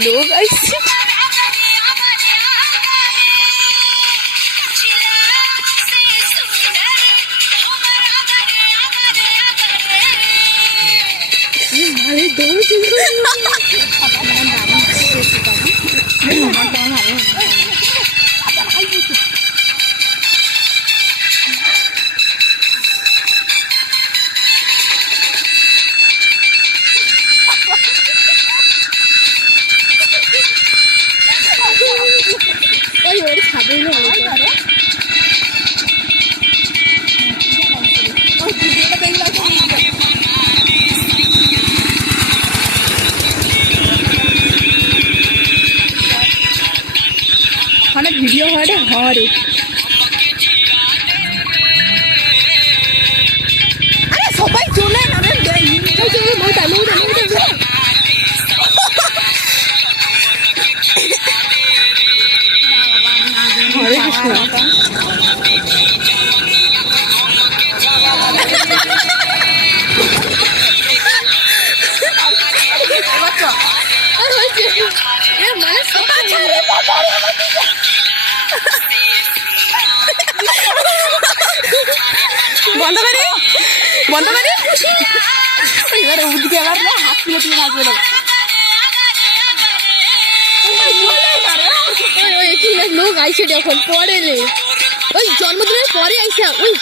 लोग ऐसे ভিডিও হয় হরে আরে সবাই চলে আরে বন্ধ করি এবার ওদিকে আবার হাত তুলে তুলে নাচবে না লোক আইসে যখন পরে ওই জন্মদিনের পরে আইসা ওই